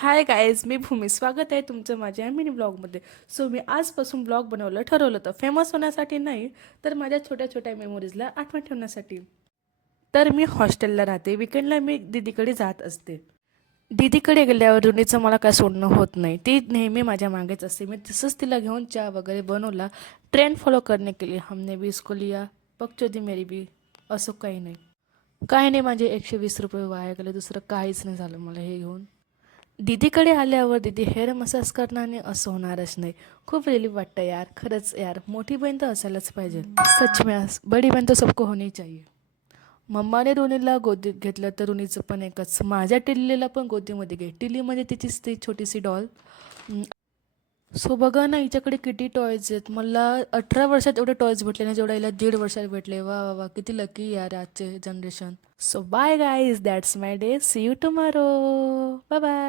Hi guys, मी भूमी. स्वागत आहे तुमचं माझ्या मिनी ब्लॉगमध्ये. सो मी आजपासून ब्लॉग बनवलं ठरवलं होतं, फेमस होण्यासाठी नाही तर माझ्या छोट्या छोट्या मेमोरीजला आठवण ठेवण्यासाठी. तर मी हॉस्टेलला राहते. विकेंडला मी दीदीकडे जात असते. दीदीकडे गेल्यावर रुनीचं मला काय सोडणं होत नाही. ती नेहमी माझ्या मागेच असते. मी तसंच तिला घेऊन चहा वगैरे बनवला. ट्रेंड फॉलो करणे के लिए हमने भी इसको लिया. पक्चोदी मेरी भी. असं काही नाही. काही नाही, माझे 120 रुपये वाया गेले. दुसरं काहीच नाही झालं मला हे घेऊन. दीदीकडे आल्यावर दीदी हेअर मसाज करण्याने असं होणारच नाही. खूप रिलीफ वाटतं यार. खरंच यार, मोठी बहीण तर असायलाच पाहिजे. सच में बडी बहीण तर सबको होनी चाहिए. मम्माने रुनीला गोदीत घेतलं तर रुनीचं पण एकच, माझ्या टिल्लीला पण गोदीमध्ये घे. टिल्ली म्हणजे तिचीच ती छोटीशी डॉल. सो बघा ना, हिच्याकडे किती टॉयज आहेत. मला 18 वर्षात एवढे टॉयज भेटले नाही जेवढा हिला 1.5 वर्षात भेटले. वा वा वा, किती लकी यार आजचे generation. So bye guys, that's my day. See you tomorrow. Bye bye.